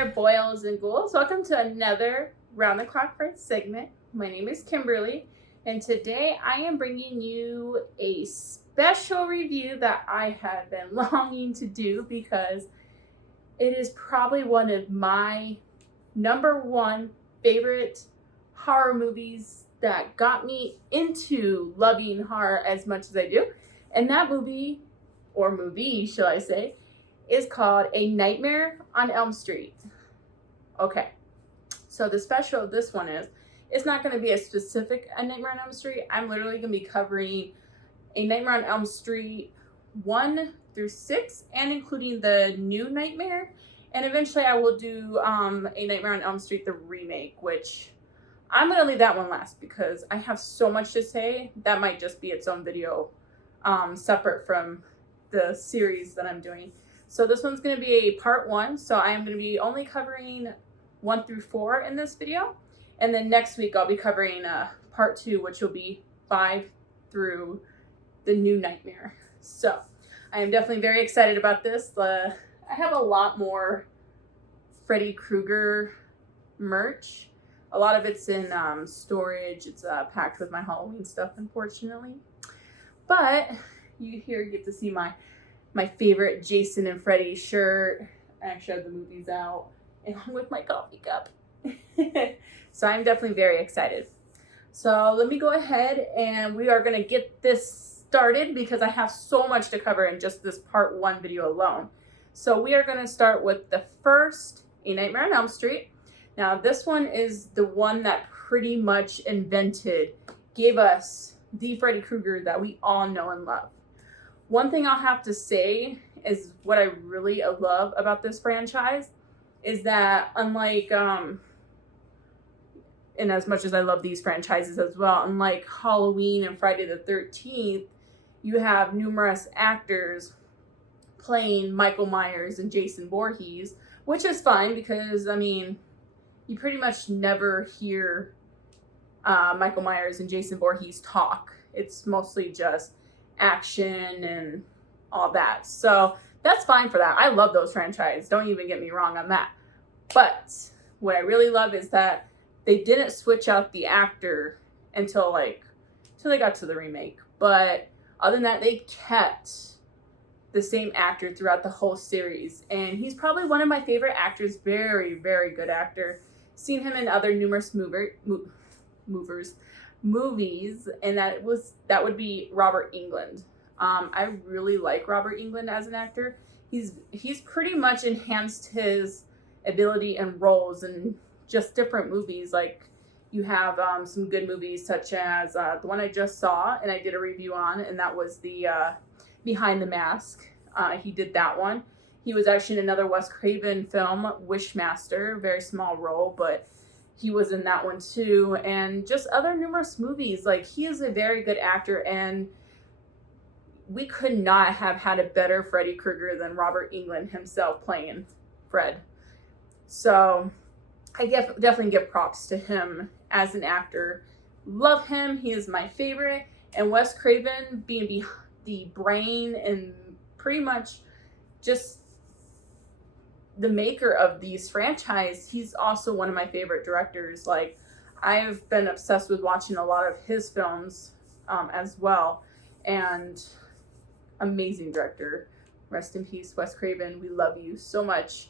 there, boils and ghouls. Welcome to another Round the Clock Friends segment. My name is Kimberly, and today I am bringing you a special review that I have been longing to do because it is probably one of my number one favorite horror movies that got me into loving horror as much as I do. And that movie, or movies, shall I say, is called A Nightmare on Elm Street. Okay, so the special of this one is, it's not going to be a specific A Nightmare on Elm Street. I'm literally going to be covering A Nightmare on Elm Street 1 through 6, and including the new Nightmare. And eventually I will do A Nightmare on Elm Street, the remake, which I'm going to leave that one last because I have so much to say. That might just be its own video separate from the series that I'm doing. So this one's going to be a part 1. So I am going to be only covering 1 through 4 in this video. And then next week I'll be covering part 2, which will be 5 through the new Nightmare. So I am definitely very excited about this. I have a lot more Freddy Krueger merch. A lot of it's in storage. It's packed with my Halloween stuff, unfortunately. But you here get to see my favorite Jason and Freddy shirt. I actually have the movies out along with my coffee cup. So I'm definitely very excited. So let me go ahead and we are going to get this started because I have so much to cover in just this part 1 video alone. So we are going to start with the first A Nightmare on Elm Street. Now this one is the one that pretty much gave us the Freddy Krueger that we all know and love. One thing I'll have to say is what I really love about this franchise is that unlike, and as much as I love these franchises as well, unlike Halloween and Friday the 13th, you have numerous actors playing Michael Myers and Jason Voorhees, which is fine because, I mean, you pretty much never hear Michael Myers and Jason Voorhees talk. It's mostly just action and all that. So that's fine for that. I love those franchises. Don't even get me wrong on that. But what I really love is that they didn't switch out the actor until they got to the remake. But other than that, they kept the same actor throughout the whole series. And he's probably one of my favorite actors. Very, very good actor. Seen him in other numerous movies, and that would be Robert Englund. I really like Robert Englund as an actor. He's pretty much enhanced his ability in roles in just different movies. Like you have some good movies such as the one I just saw and I did a review on, and that was the Behind the Mask. He did that one. He was actually in another Wes Craven film, Wishmaster, very small role, but he was in that one too, and just other numerous movies. Like, he is a very good actor, and we could not have had a better Freddy Krueger than Robert Englund himself playing Fred. So I definitely give props to him as an actor. Love him. He is my favorite. And Wes Craven being the brain and pretty much just the maker of these franchise, he's also one of my favorite directors. Like, I've been obsessed with watching a lot of his films as well, and amazing director. Rest in peace, Wes Craven. We love you so much.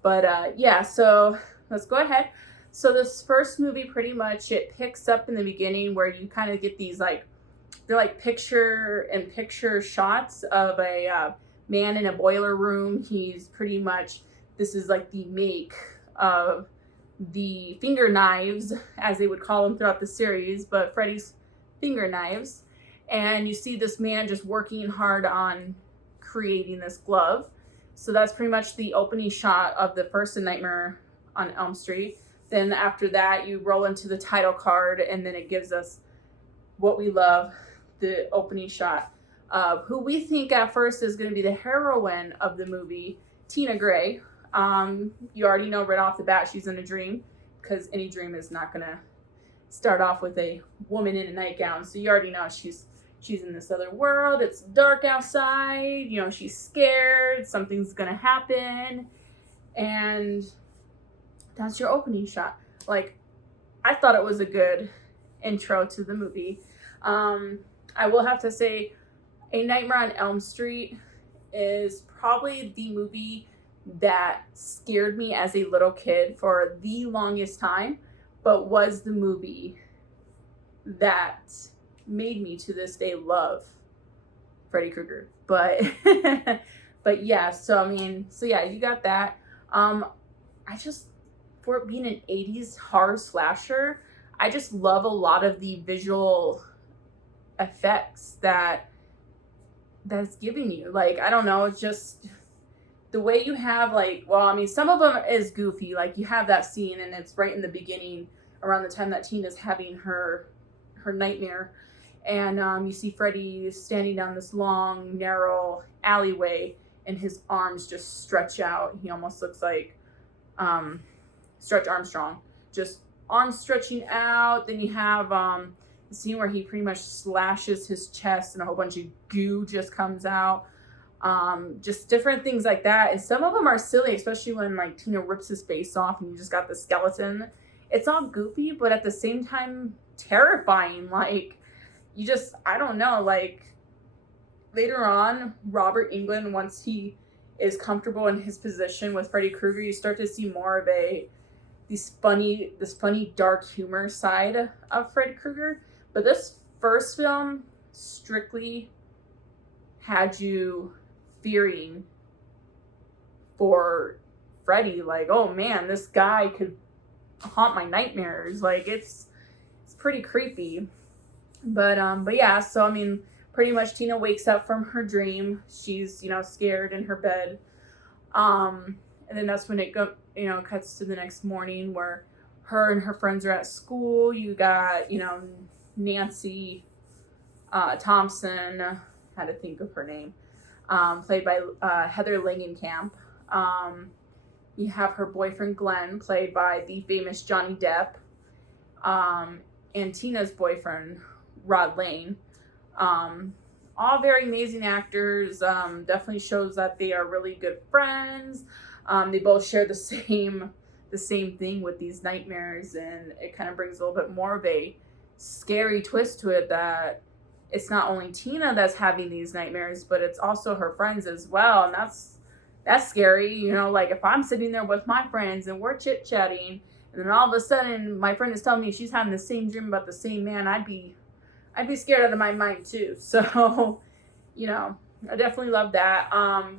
But yeah, so let's go ahead. So this first movie, pretty much, it picks up in the beginning where you kind of get these they're like picture-in-picture shots of a man in a boiler room. He's pretty much, this is like the make of the finger knives, as they would call them throughout the series, but Freddy's finger knives. And you see this man just working hard on creating this glove. So that's pretty much the opening shot of the first Nightmare on Elm Street. Then after that, you roll into the title card, and then it gives us what we love, the opening shot of who we think at first is going to be the heroine of the movie, Tina Gray. You already know right off the bat she's in a dream, because any dream is not going to start off with a woman in a nightgown. So you already know she's in this other world. It's dark outside. You know, she's scared. Something's going to happen. And that's your opening shot. Like, I thought it was a good intro to the movie. I will have to say, A Nightmare on Elm Street is probably the movie that scared me as a little kid for the longest time, but was the movie that made me to this day love Freddy Krueger. But but yeah, so yeah, you got that. I just, for it being an 80s horror slasher, I just love a lot of the visual effects that's giving you. Like, I don't know, it's just the way you have, like, well, I mean, some of them is goofy. Like, you have that scene, and it's right in the beginning, around the time that Tina's having her nightmare, and you see Freddy standing down this long, narrow alleyway, and his arms just stretch out. He almost looks like Stretch Armstrong, just arms stretching out. Then you have the scene where he pretty much slashes his chest, and a whole bunch of goo just comes out. Just different things like that. And some of them are silly, especially when, like, Tina rips his face off and you just got the skeleton. It's all goofy, but at the same time terrifying. Like, you just, I don't know, like, later on, Robert Englund, once he is comfortable in his position with Freddy Krueger, you start to see more of this funny dark humor side of Freddy Krueger. But this first film strictly had you fearing for Freddy. Like, oh man, this guy could haunt my nightmares. Like, it's pretty creepy. But yeah, so I mean, pretty much Tina wakes up from her dream. She's, scared in her bed. And then that's when it cuts to the next morning, where her and her friends are at school. You got, Nancy Thompson, had to think of her name, played by Heather Langenkamp. You have her boyfriend Glenn, played by the famous Johnny Depp, and Tina's boyfriend Rod Lane. All very amazing actors. Definitely shows that they are really good friends. They both share the same thing with these nightmares, and it kind of brings a little bit more of a scary twist to it, that it's not only Tina that's having these nightmares, but it's also her friends as well. And that's scary. Like, if I'm sitting there with my friends and we're chit-chatting, and then all of a sudden my friend is telling me she's having the same dream about the same man, I'd be scared out of my mind too. So, I definitely love that.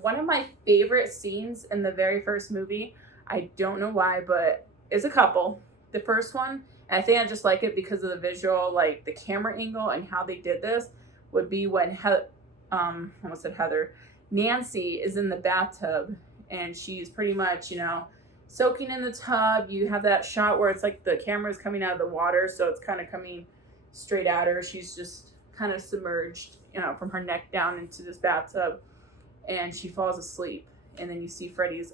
One of my favorite scenes in the very first movie, I don't know why, but it's a couple. The first one, and I think I just like it because of the visual, like the camera angle and how they did this, would be when Nancy is in the bathtub, and she's pretty much, soaking in the tub. You have that shot where it's like the camera's coming out of the water, so it's kind of coming straight at her. She's just kind of submerged, from her neck down into this bathtub, and she falls asleep. And then you see Freddy's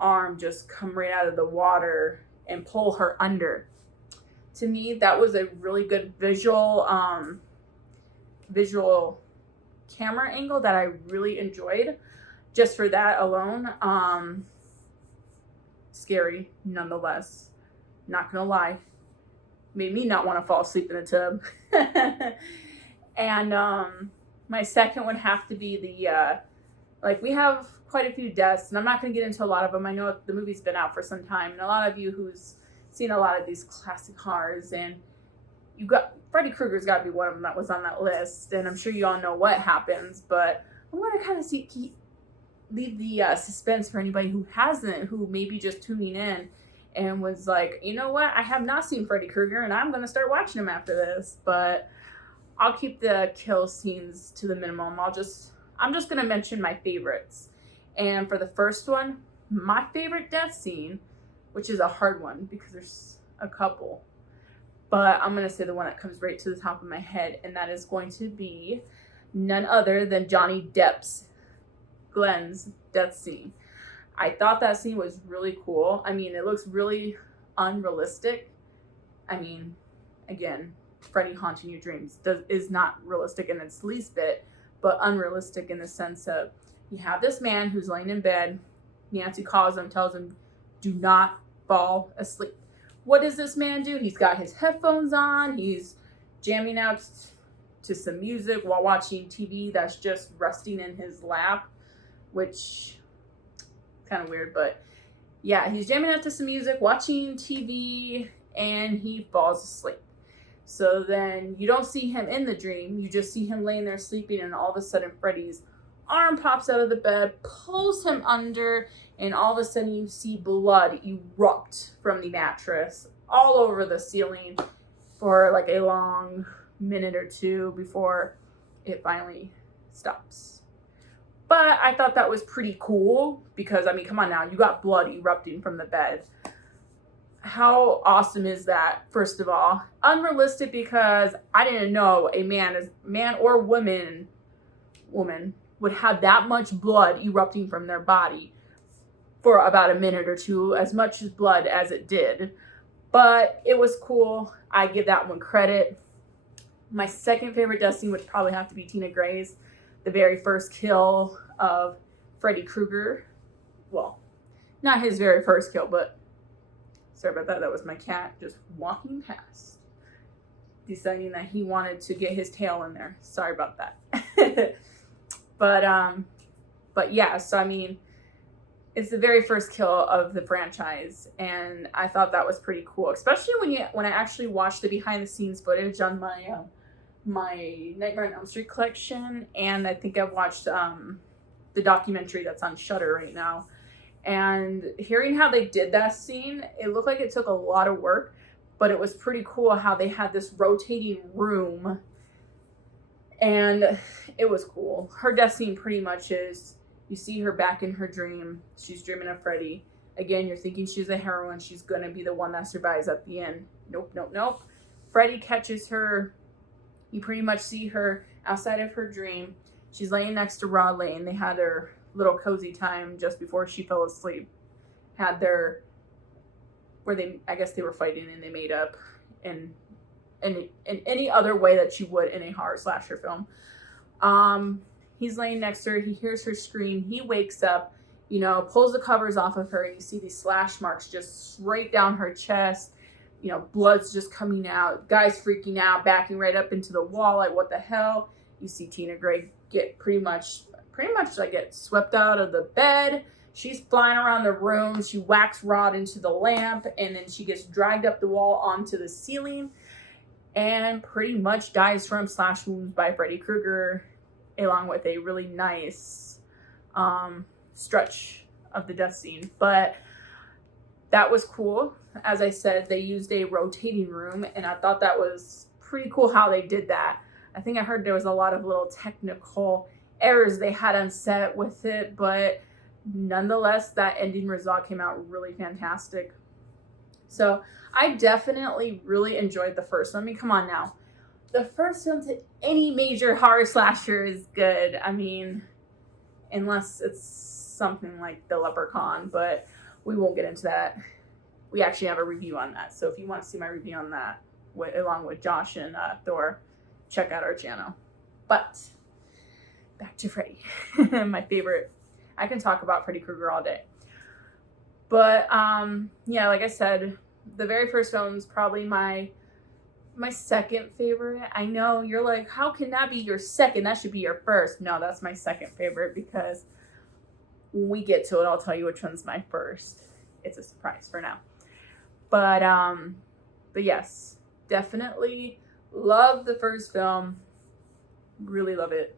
arm just come right out of the water and pull her under. To me, that was a really good visual camera angle that I really enjoyed, just for that alone. Scary nonetheless, not gonna lie. Made me not want to fall asleep in the tub. And my second would have to be we have quite a few deaths, and I'm not going to get into a lot of them. I know the movie's been out for some time, and a lot of you who's seen a lot of these classic horrors, and Freddy Krueger's got to be one of them that was on that list, and I'm sure you all know what happens, but I want to kind of leave the suspense for anybody who hasn't, who may be just tuning in and was like, you know what, I have not seen Freddy Krueger, and I'm going to start watching him after this. But I'll keep the kill scenes to the minimum. I'm just going to mention my favorites. And for the first one, my favorite death scene, which is a hard one because there's a couple, but I'm going to say the one that comes right to the top of my head, and that is going to be none other than Johnny Depp's Glenn's death scene. I thought that scene was really cool. I mean, it looks really unrealistic. I mean, again, Freddy haunting your dreams is not realistic in its least bit, but unrealistic in the sense of, you have this man who's laying in bed. Nancy calls him, tells him, do not fall asleep. What does this man do? He's got his headphones on. He's jamming out to some music while watching TV that's just resting in his lap, which kind of weird, but yeah, he's jamming out to some music, watching TV, and he falls asleep. So then you don't see him in the dream. You just see him laying there sleeping, and all of a sudden Freddy's arm pops out of the bed, pulls him under, and all of a sudden you see blood erupt from the mattress all over the ceiling for like a long minute or two before it finally stops. But I thought that was pretty cool because, I mean, come on now, you got blood erupting from the bed. How awesome is that, first of all? Unrealistic because I didn't know a man or woman would have that much blood erupting from their body for about a minute or two, as much as blood as it did. But it was cool. I give that one credit. My second favorite death scene would probably have to be Tina Gray's, the very first kill of Freddy Krueger. Well, not his very first kill, but sorry about that. That was my cat just walking past, deciding that he wanted to get his tail in there. Sorry about that. But yeah, so I mean, it's the very first kill of the franchise, and I thought that was pretty cool, especially when I actually watched the behind the scenes footage on my Nightmare on Elm Street collection, and I think I've watched the documentary that's on Shudder right now. And hearing how they did that scene, it looked like it took a lot of work, but it was pretty cool how they had this rotating room, and it was cool. Her death scene pretty much is, you see her back in her dream. She's dreaming of Freddy. Again, you're thinking she's a heroine. She's going to be the one that survives at the end. Nope, nope, nope. Freddy catches her. You pretty much see her outside of her dream. She's laying next to Rod Lane. They had their little cozy time just before she fell asleep. I guess they were fighting and they made up in any other way that you would in a horror slasher film. He's laying next to her. He hears her scream. He wakes up, pulls the covers off of her, and you see these slash marks just straight down her chest. Blood's just coming out. Guy's freaking out, backing right up into the wall. Like, what the hell? You see Tina Gray get pretty much like get swept out of the bed. She's flying around the room. She whacks Rod into the lamp, and then she gets dragged up the wall onto the ceiling and pretty much dies from slash wounds by Freddy Krueger, along with a really nice stretch of the death scene. But that was cool. As I said, they used a rotating room, and I thought that was pretty cool how they did that. I think I heard there was a lot of little technical errors they had on set with it, but nonetheless, that ending result came out really fantastic. So I definitely really enjoyed the first one. I mean, come on now. The first film to any major horror slasher is good. I mean, unless it's something like The Leprechaun, but we won't get into that. We actually have a review on that. So if you want to see my review on that, along with Josh and Thor, check out our channel. But back to Freddy, my favorite. I can talk about Freddy Krueger all day. But yeah, like I said, the very first film is probably my second favorite. I know you're like, how can that be your second? That should be your first. No, that's my second favorite, because when we get to it, I'll tell you which one's my first. It's a surprise for now. But yes, definitely love the first film. Really love it.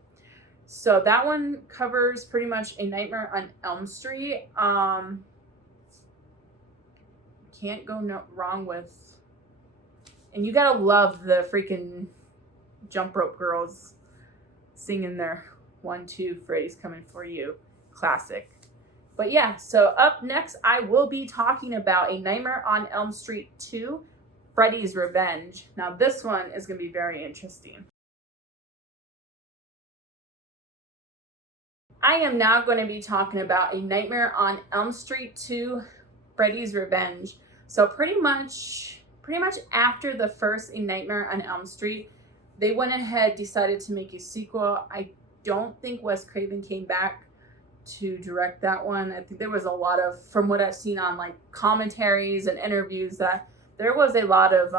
So that one covers pretty much A Nightmare on Elm Street. Can't go wrong with, and you gotta love the freaking jump rope girls singing their 1, 2, Freddy's coming for you. Classic. But yeah, so up next, I will be talking about A Nightmare on Elm Street 2, Freddy's Revenge. Now this one is going to be very interesting. I am now going to be talking about A Nightmare on Elm Street 2, Freddy's Revenge. So pretty much after the first A Nightmare on Elm Street, they went ahead, decided to make a sequel. I don't think Wes Craven came back to direct that one. I think there was a lot of, from what I've seen on like commentaries and interviews, that there was a lot of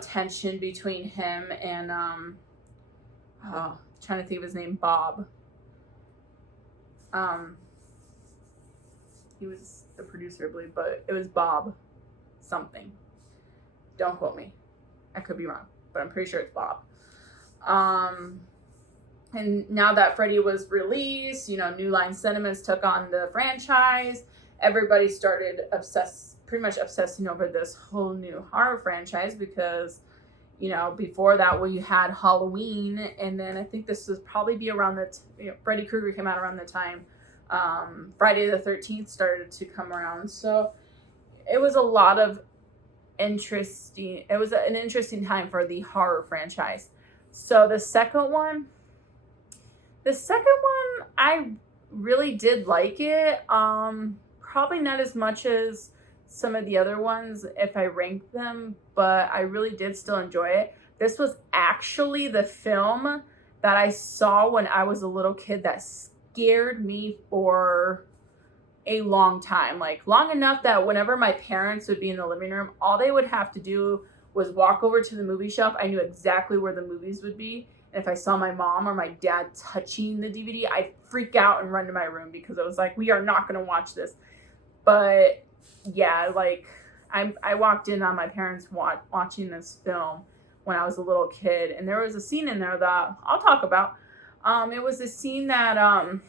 tension between him and trying to think of his name, Bob. He was the producer, I believe, but it was Bob something. Don't quote me. I could be wrong, but I'm pretty sure it's Bob. And now that Freddy was released, New Line Cinemas took on the franchise. Everybody started pretty much obsessing over this whole new horror franchise because, before that we had Halloween, and then I think this would probably be around Freddy Krueger came out around the time Friday the 13th started to come around. So it was an interesting time for the horror franchise. So the second one, I really did like it. Probably not as much as some of the other ones if I ranked them, but I really did still enjoy it. This was actually the film that I saw when I was a little kid that scared me for a long time. Like, long enough that whenever my parents would be in the living room, all they would have to do was walk over to the movie shelf. I knew exactly where the movies would be. And if I saw my mom or my dad touching the DVD, I'd freak out and run to my room because I was like, we are not going to watch this. But yeah, like I walked in on my parents watching this film when I was a little kid, and there was a scene in there that I'll talk about. It was a scene that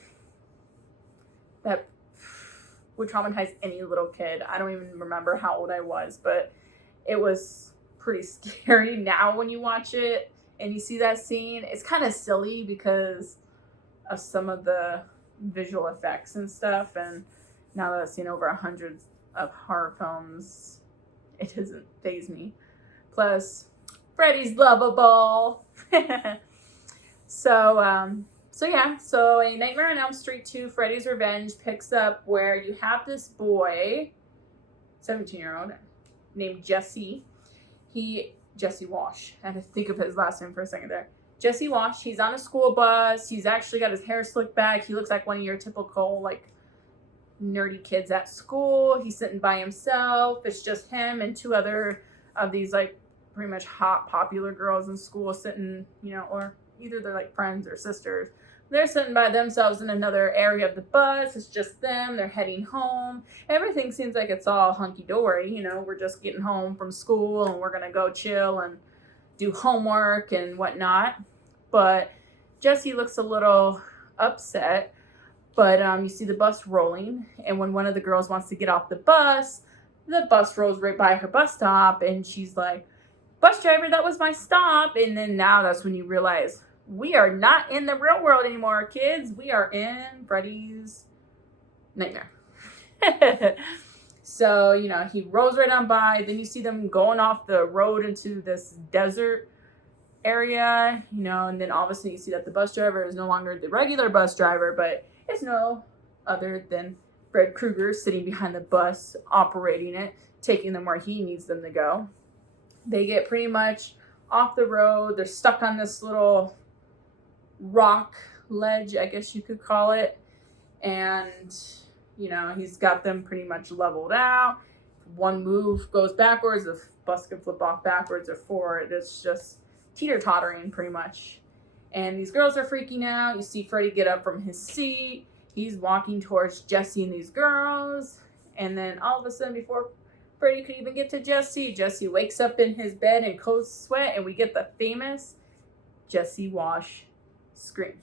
would traumatize any little kid. I don't even remember how old I was, but it was pretty scary now when you watch it and you see that scene. It's kind of silly because of some of the visual effects and stuff, and now that I've seen over 100 of horror films, it doesn't faze me. Plus, Freddy's lovable. So A Nightmare on Elm Street 2, Freddy's Revenge picks up where you have this boy, 17-year-old, named Jesse. Jesse Wash. I had to think of his last name for a second there. Jesse Wash. He's on a school bus. He's actually got his hair slicked back. He looks like one of your typical, like, nerdy kids at school. He's sitting by himself. It's just him and two other of these, like, pretty much hot, popular girls in school sitting, or either they're, like, friends or sisters. They're sitting by themselves in another area of the bus. It's just them. They're heading home. Everything seems like it's all hunky-dory. We're just getting home from school and we're going to go chill and do homework and whatnot. But Jesse looks a little upset. But you see the bus rolling. And when one of the girls wants to get off the bus rolls right by her bus stop. And she's like, "Bus driver, that was my stop." And then now that's when you realize, we are not in the real world anymore, kids. We are in Freddy's nightmare. So, he rolls right on by. Then you see them going off the road into this desert area, and then all of a sudden you see that the bus driver is no longer the regular bus driver, but it's no other than Fred Krueger sitting behind the bus, operating it, taking them where he needs them to go. They get pretty much off the road. They're stuck on this little rock ledge, I guess you could call it. And, he's got them pretty much leveled out. One move goes backwards, the bus can flip off backwards or forward. It's just teeter-tottering pretty much. And these girls are freaking out. You see Freddy get up from his seat. He's walking towards Jesse and these girls. And then all of a sudden, before Freddy could even get to Jesse, Jesse wakes up in his bed in cold sweat, and we get the famous Jesse Wash scream.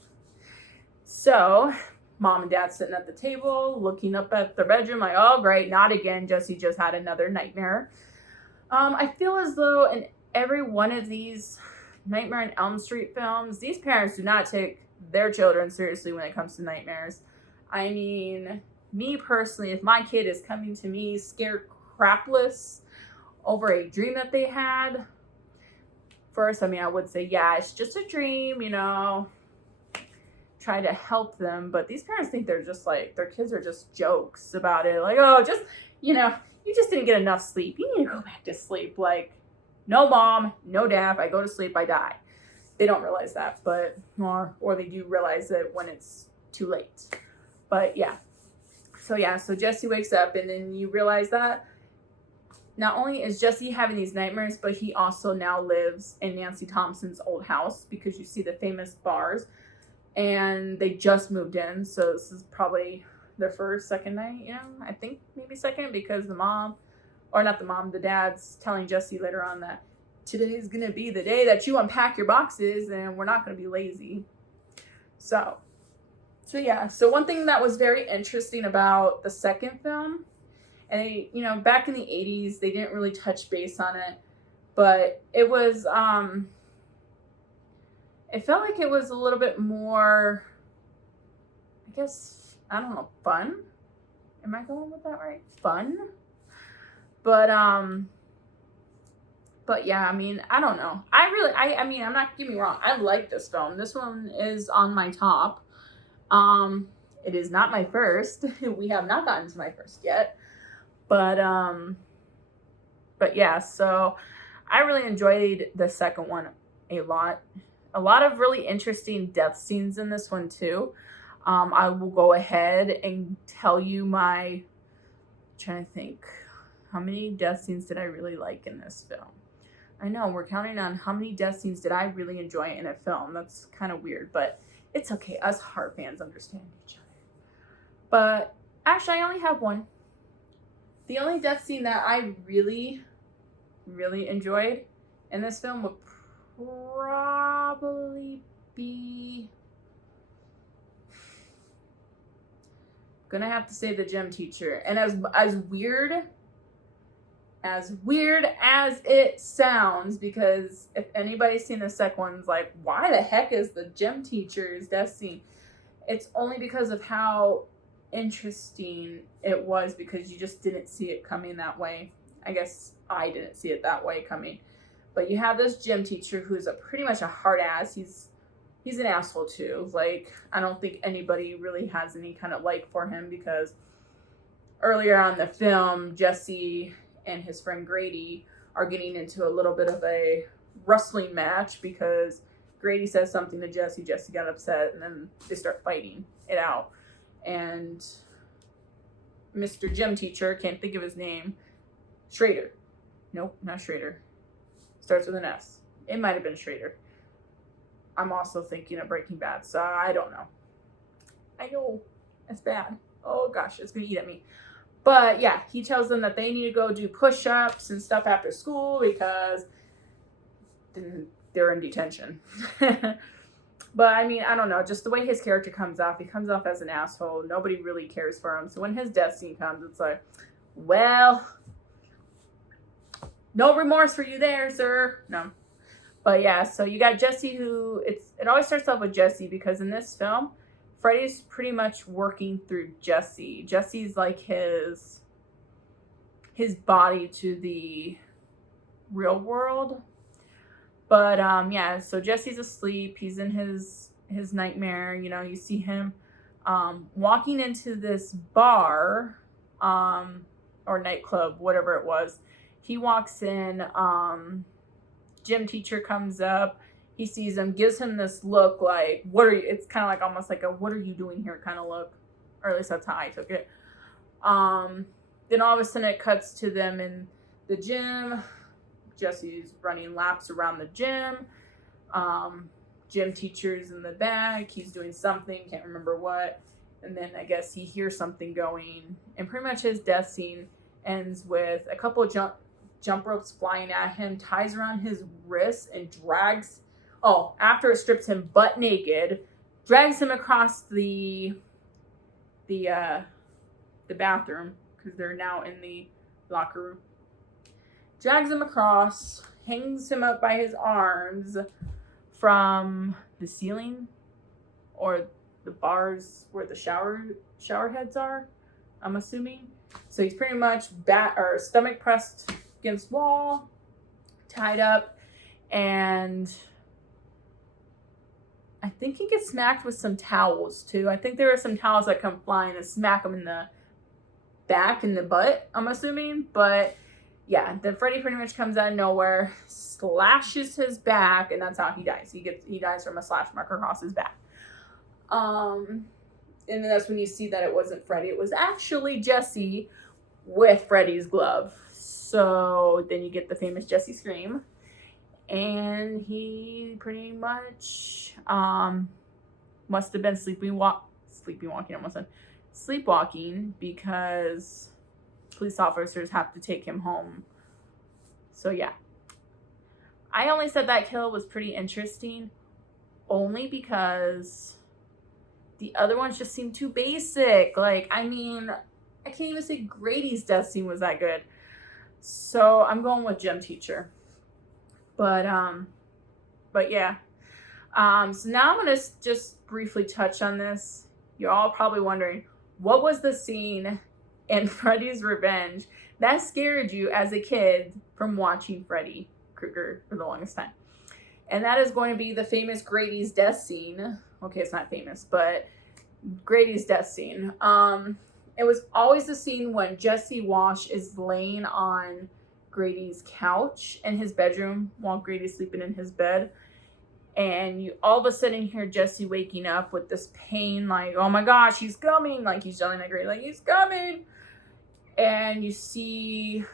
So, mom and dad sitting at the table, looking up at the bedroom like, oh, great, not again. Jesse just had another nightmare. I feel as though in every one of these Nightmare on Elm Street films, these parents do not take their children seriously when it comes to nightmares. I mean, me personally, if my kid is coming to me scared crapless over a dream that they had, first, I would say, yeah, it's just a dream, try to help them. But these parents think they're just like, their kids are just jokes about it. Like, oh, just, you just didn't get enough sleep. You need to go back to sleep. Like, no mom, no dad. If I go to sleep, I die. They don't realize that, but, or they do realize it when it's too late. But yeah. So Jesse wakes up, and then you realize that not only is Jesse having these nightmares, but he also now lives in Nancy Thompson's old house, because you see the famous bars, and they just moved in. So this is probably their second night, I think maybe second, because the dad's telling Jesse later on that today is going to be the day that you unpack your boxes and we're not going to be lazy. So one thing that was very interesting about the second film, and back in the 80s, they didn't really touch base on it, but it was, it felt like it was a little bit more, I guess, I don't know, fun? Am I going with that right? Fun? But yeah, I mean, I don't know. I mean, I'm not, get me wrong, I like this film. This one is on my top. It is not my first. We have not gotten to my first yet. But yeah, so I really enjoyed the second one a lot. A lot of really interesting death scenes in this one too. I will go ahead and tell you I'm trying to think, how many death scenes did I really like in this film? I know, we're counting on how many death scenes did I really enjoy in a film. That's kind of weird, but it's okay. Us horror fans understand each other. But actually, I only have one. The only death scene that I really, really enjoyed in this film would probably be... gonna have to say the gym teacher. And as weird as it sounds, because if anybody's seen the second one's like, why the heck is the gym teacher's death scene? It's only because of how interesting it was, because you just didn't see it coming that way. I guess I didn't see it that way coming. But you have this gym teacher who's pretty much a hard ass. He's an asshole too. Like, I don't think anybody really has any kind of like for him, because earlier on in the film, Jesse and his friend Grady are getting into a little bit of a wrestling match, because Grady says something to Jesse. Jesse got upset, and then they start fighting it out. And Mr. Gym Teacher, can't think of his name, Schrader. Nope, not Schrader. Starts with an S. It might have been Schrader. I'm also thinking of Breaking Bad, so I don't know. I know, it's bad. Oh gosh, it's gonna eat at me. But yeah, he tells them that they need to go do push-ups and stuff after school, because they're in detention. But I mean, I don't know, just the way his character comes off, he comes off as an asshole. Nobody really cares for him. So when his death scene comes, it's like, well, no remorse for you there, sir. No. But yeah, so you got Jesse, who it always starts off with Jesse, because in this film, Freddy's pretty much working through Jesse. Jesse's like his body to the real world. But yeah, so Jesse's asleep. He's in his nightmare. You see him walking into this bar or nightclub, whatever it was. He walks in. Gym teacher comes up. He sees him, gives him this look like, what are you? It's kind of like almost like a what are you doing here kind of look, or at least that's how I took it. Then all of a sudden it cuts to them in the gym. Jesse's running laps around the gym. Gym teacher's in the back. He's doing something, can't remember what. And then I guess he hears something going. And pretty much his death scene ends with a couple of jump ropes flying at him, ties around his wrists, and drags... Oh, after it strips him butt naked, drags him across the bathroom, because they're now in the locker room. Drags him across, hangs him up by his arms from the ceiling, or the bars where the shower heads are, I'm assuming. So he's pretty much stomach pressed against wall, tied up, and I think he gets smacked with some towels too. I think there are some towels that come flying and smack him in the back and the butt, I'm assuming. But yeah, then Freddy pretty much comes out of nowhere, slashes his back, and that's how he dies. He dies from a slash mark across his back. and then that's when you see that it wasn't Freddy. It was actually Jesse with Freddy's glove. So then you get the famous Jesse scream. And he pretty much must have been sleepwalking because police officers have to take him home. So yeah. I only said that kill was pretty interesting only because the other ones just seem too basic. Like, I mean, I can't even say Grady's death scene was that good. So I'm going with Gym Teacher. But yeah. So now I'm going to just briefly touch on this. You're all probably wondering, what was the scene in Freddy's Revenge that scared you as a kid from watching Freddy Krueger for the longest time? And that is going to be the famous Grady's death scene. Okay, it's not famous, but Grady's death scene. It was always the scene when Jesse Wash is laying on Grady's couch in his bedroom while Grady's sleeping in his bed. And you all of a sudden hear Jesse waking up with this pain, like, oh my gosh, he's coming. Like, he's yelling at Grady, like, he's coming. And you see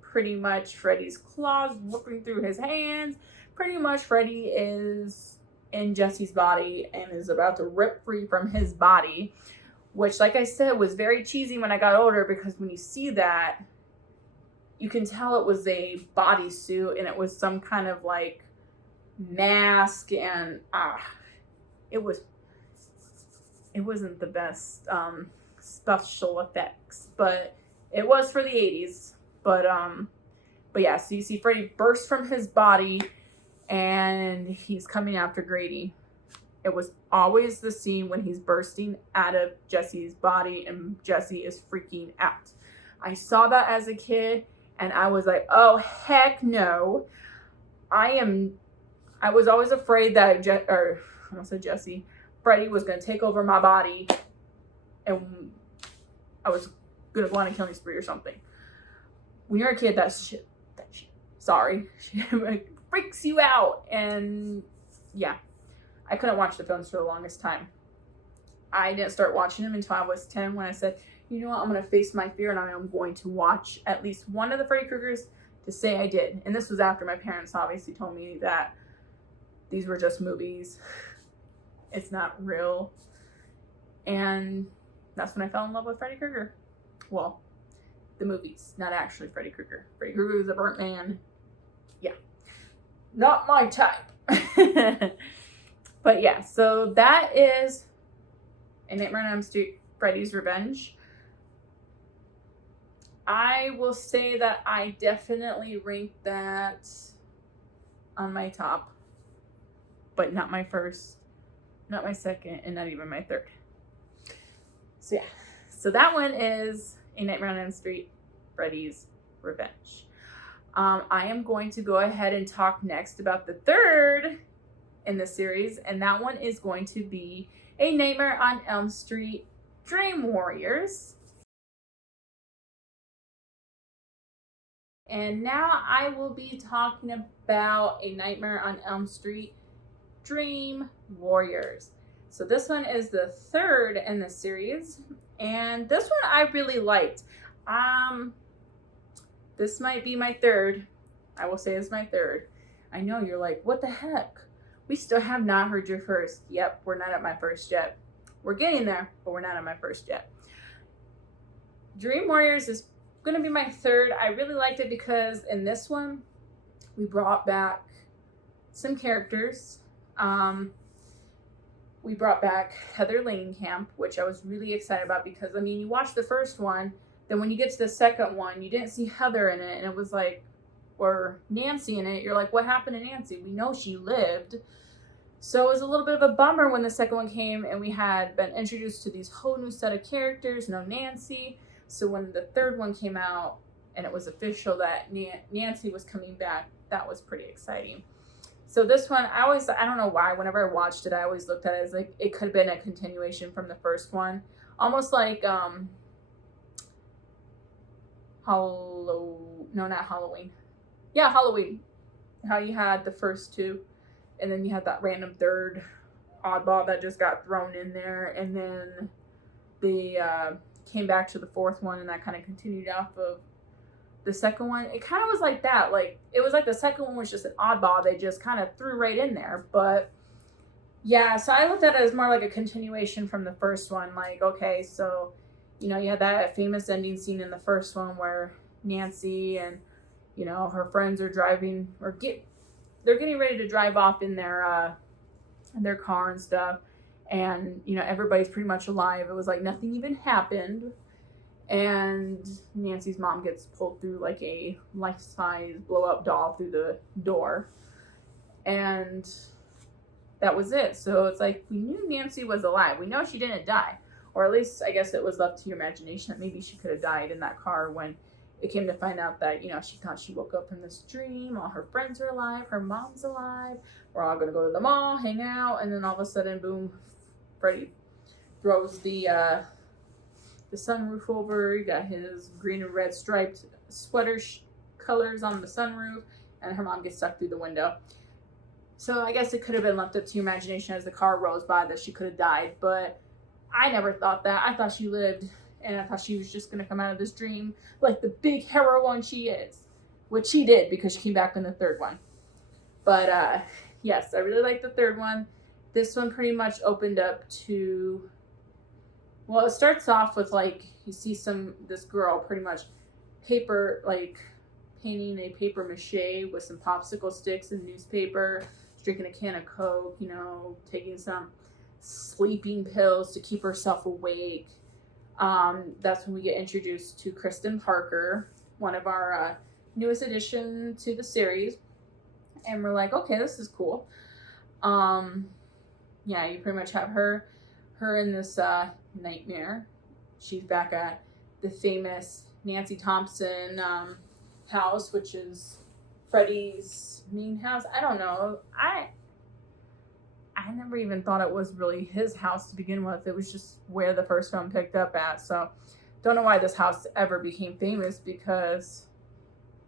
pretty much Freddy's claws ripping through his hands. Pretty much Freddy is in Jesse's body and is about to rip free from his body. Which, like I said, was very cheesy when I got older, because when you see that, you can tell it was a bodysuit and it was some kind of like mask, and it wasn't the best special effects, but it was for the 80s. But yeah, so you see Freddy burst from his body and he's coming after Grady. It was always the scene when he's bursting out of Jesse's body and Jesse is freaking out. I saw that as a kid and I was like, oh heck no. I was always afraid that Freddy was going to take over my body and I was going to go on a killing spree or something. When you're a kid, that shit freaks you out. And yeah, I couldn't watch the films for the longest time. I didn't start watching them until I was 10, when I said, you know what, I'm going to face my fear and I am going to watch at least one of the Freddy Kruegers to say I did. And this was after my parents obviously told me that these were just movies. It's not real. And that's when I fell in love with Freddy Krueger. Well, the movies, not actually Freddy Krueger. Freddy Krueger is a burnt man. Yeah. Not my type. But yeah, so that is A Nightmare on Elm Street, Freddy's Revenge. I will say that I definitely rank that on my top, but not my first, not my second, and not even my third. So yeah, so that one is A Nightmare on Elm Street, Freddy's Revenge. I am going to go ahead and talk next about the third in the series, and that one is going to be A Nightmare on Elm Street, Dream Warriors. And now I will be talking about A Nightmare on Elm Street, Dream Warriors. So this one is the third in the series, and this one I really liked. This might be my third. I will say it's my third. I know you're like, what the heck? We still have not heard your first. Yep, we're not at my first yet. We're getting there, but we're not at my first yet. Dream Warriors is going to be my third. I really liked it because in this one, we brought back some characters. We brought back Heather Langenkamp, which I was really excited about because, I mean, you watch the first one, then when you get to the second one, you didn't see Heather in it, and it was like, or Nancy in it. You're like, what happened to Nancy? We know she lived. So it was a little bit of a bummer when the second one came and we had been introduced to these whole new set of characters, no Nancy. So when the third one came out and it was official that Nancy was coming back, that was pretty exciting. So this one, I don't know why, whenever I watched it, I always looked at it as like it could have been a continuation from the first one. Almost like Halloween. Yeah, Halloween. How you had the first two, and then you had that random third oddball that just got thrown in there, and then they came back to the fourth one, and that kind of continued off of the second one. It kind of was like that. Like, it was like the second one was just an oddball. They just kind of threw right in there. But yeah, so I looked at it as more like a continuation from the first one. Like, okay, so, you know, you had that famous ending scene in the first one where Nancy and, you know, her friends are driving, or they're getting ready to drive off in their car and stuff. And, you know, everybody's pretty much alive. It was like nothing even happened. And Nancy's mom gets pulled through like a life-size blow-up doll through the door. And that was it. So it's like, we knew Nancy was alive. We know she didn't die. Or at least, I guess it was left to your imagination that maybe she could have died in that car when it came to find out that, you know, she thought she woke up from this dream. All her friends are alive. Her mom's alive. We're all going to go to the mall, hang out. And then all of a sudden, boom, Freddy throws the sunroof over. He got his green and red striped sweater colors on the sunroof, and her mom gets stuck through the window. So I guess it could have been left up to your imagination as the car rolls by that she could have died, but I never thought that. I thought she lived, and I thought she was just going to come out of this dream like the big heroine she is, which she did because she came back in the third one. But yes, I really like the third one. This one pretty much opened up to, well, it starts off with, like, you see this girl pretty much painting a paper mache with some popsicle sticks and newspaper, drinking a can of Coke, you know, taking some sleeping pills to keep herself awake. That's when we get introduced to Kristen Parker, one of our newest addition to the series. And we're like, okay, this is cool. Yeah, you pretty much have her in this nightmare. She's back at the famous Nancy Thompson house, which is Freddy's main house. I don't know. I never even thought it was really his house to begin with. It was just where the first film picked up at. So don't know why this house ever became famous, because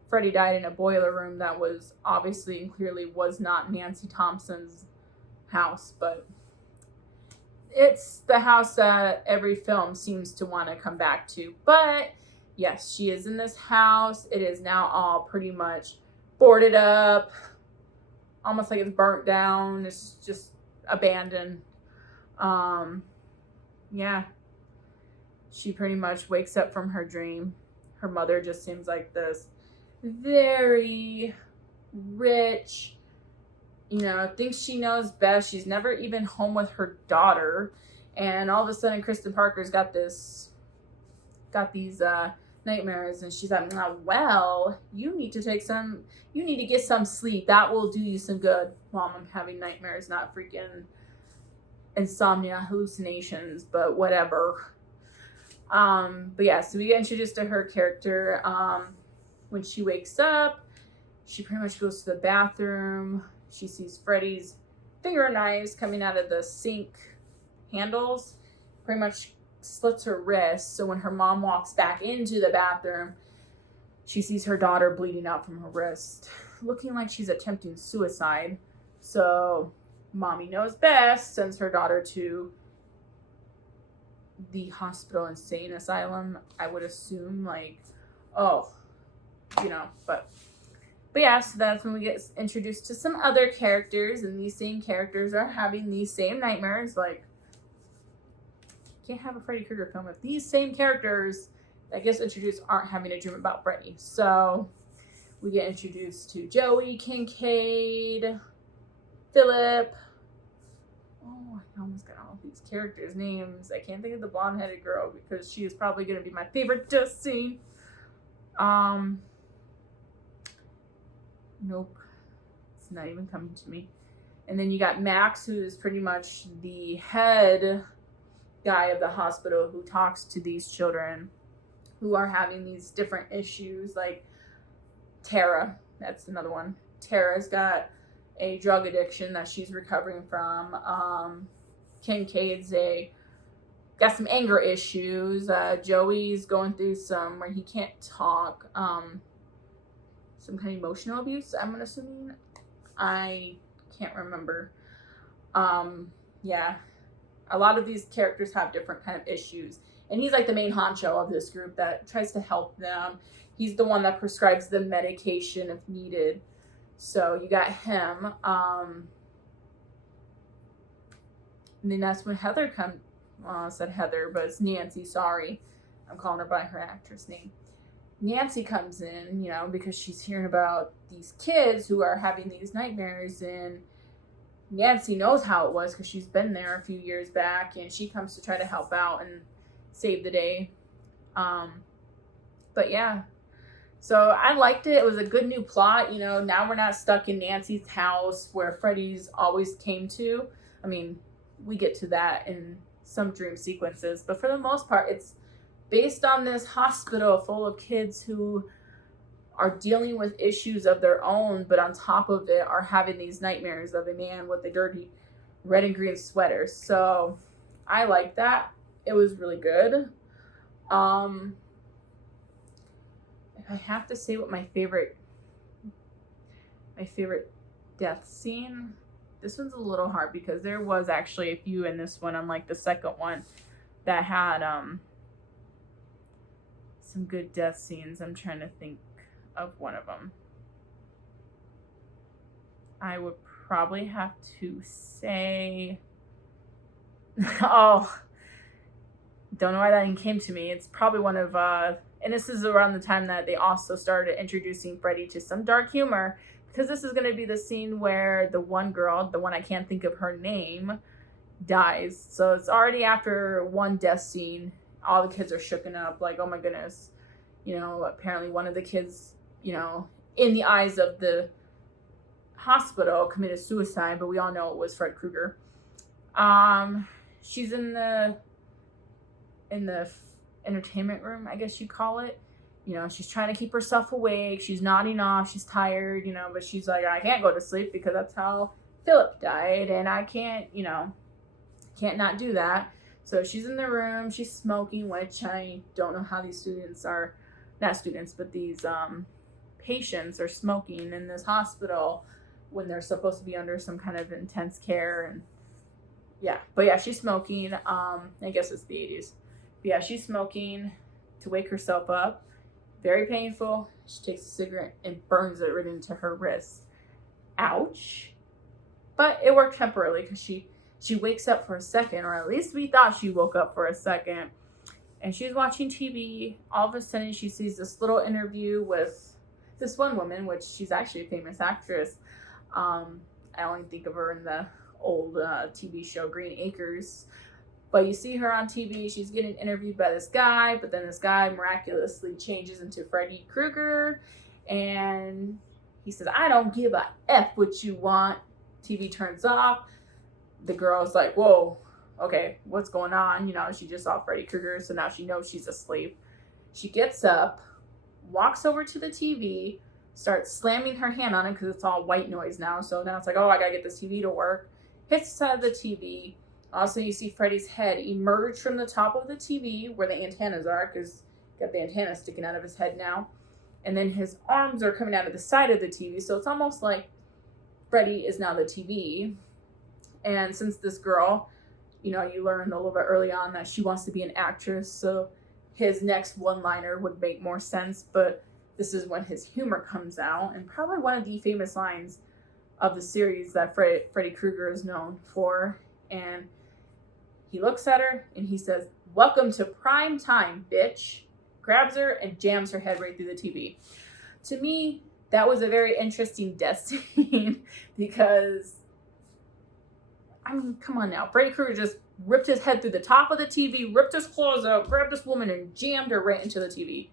Freddy died in a boiler room that was obviously and clearly was not Nancy Thompson's house, but it's the house that every film seems to want to come back to. But yes, she is in this house. It is now all pretty much boarded up, almost like it's burnt down. It's just abandoned. Yeah, she pretty much wakes up from her dream. Her mother just seems like this very rich, you know, thinks she knows best. She's never even home with her daughter, and all of a sudden Kristen Parker's got these nightmares, and she's like, well, you need to get some sleep. That will do you some good. Mom, I'm having nightmares, not freaking insomnia, hallucinations, but whatever. But yeah, so we get introduced to her character. When she wakes up, she pretty much goes to the bathroom. She sees Freddy's finger knives coming out of the sink handles, pretty much slits her wrist. So when her mom walks back into the bathroom, she sees her daughter bleeding out from her wrist, looking like she's attempting suicide. So mommy knows best, sends her daughter to the hospital insane asylum. I would assume, like, oh, you know, but yeah, so that's when we get introduced to some other characters, and these same characters are having these same nightmares. Like, you can't have a Freddy Krueger film if these same characters that gets introduced aren't having a dream about Freddy. So we get introduced to Joey, Kincaid, Philip. Oh, I almost got all of these characters' names. I can't think of the blonde-headed girl because she is probably going to be my favorite to see. Nope. It's not even coming to me. And then you got Max, who is pretty much the head guy of the hospital who talks to these children who are having these different issues. Like Tara, that's another one. Tara's got a drug addiction that she's recovering from. Kincaid's got some anger issues. Joey's going through some where he can't talk. Some kind of emotional abuse, I'm assuming. I can't remember. Yeah. A lot of these characters have different kind of issues. And he's like the main honcho of this group that tries to help them. He's the one that prescribes the medication if needed. So you got him. And then that's when Heather comes. Well, I said Heather, but it's Nancy. Sorry. I'm calling her by her actress name. Nancy comes in, you know, because she's hearing about these kids who are having these nightmares, and Nancy knows how it was because she's been there a few years back, and she comes to try to help out and save the day. But yeah, so I liked it. It was a good new plot. You know, now we're not stuck in Nancy's house where Freddy's always came to. I mean, we get to that in some dream sequences, but for the most part, it's based on this hospital full of kids who are dealing with issues of their own, but on top of it are having these nightmares of a man with a dirty red and green sweater. So I like that. It was really good. If I have to say what my favorite death scene, this one's a little hard because there was actually a few in this one, unlike the second one, that had some good death scenes. I'm trying to think of one of them. I would probably have to say, oh, don't know why that came to me. It's probably one of, and this is around the time that they also started introducing Freddy to some dark humor, because this is going to be the scene where the one girl, the one I can't think of her name, dies. So it's already after one death scene. All the kids are shooken up, like, oh my goodness. You know, apparently one of the kids, you know, in the eyes of the hospital committed suicide, but we all know it was Fred Krueger. She's in the entertainment room, I guess you'd call it. You know, she's trying to keep herself awake. She's nodding off. She's tired, you know, but she's like, I can't go to sleep because that's how Philip died, and I can't, you know, can't not do that. So she's in the room, she's smoking, which I don't know how these students are, not students, but these patients are smoking in this hospital when they're supposed to be under some kind of intense care. And yeah, but yeah, she's smoking. I guess it's the 80s. But yeah, she's smoking to wake herself up. Very painful. She takes a cigarette and burns it right into her wrist. Ouch. But it worked temporarily because she wakes up for a second, or at least we thought she woke up for a second. And she's watching TV. All of a sudden, she sees this little interview with this one woman, which she's actually a famous actress. I only think of her in the old TV show Green Acres. But you see her on TV. She's getting interviewed by this guy, but then this guy miraculously changes into Freddy Krueger. And he says, I don't give a F what you want. TV turns off. The girl's like, whoa, okay, what's going on? You know, she just saw Freddy Krueger, so now she knows she's asleep. She gets up, walks over to the TV, starts slamming her hand on it because it's all white noise now. So now it's like, oh, I gotta get this TV to work. Hits the side of the TV. Also, you see Freddy's head emerge from the top of the TV where the antennas are, because got the antenna sticking out of his head now. And then his arms are coming out of the side of the TV. So it's almost like Freddy is now the TV. And since this girl, you know, you learned a little bit early on that she wants to be an actress, so his next one-liner would make more sense. But this is when his humor comes out, and probably one of the famous lines of the series that Freddy Krueger is known for. And he looks at her and he says, welcome to prime time, bitch. Grabs her and jams her head right through the TV. To me, that was a very interesting death scene because, I mean, come on now. Freddy Krueger just ripped his head through the top of the TV, ripped his clothes out, grabbed this woman and jammed her right into the TV.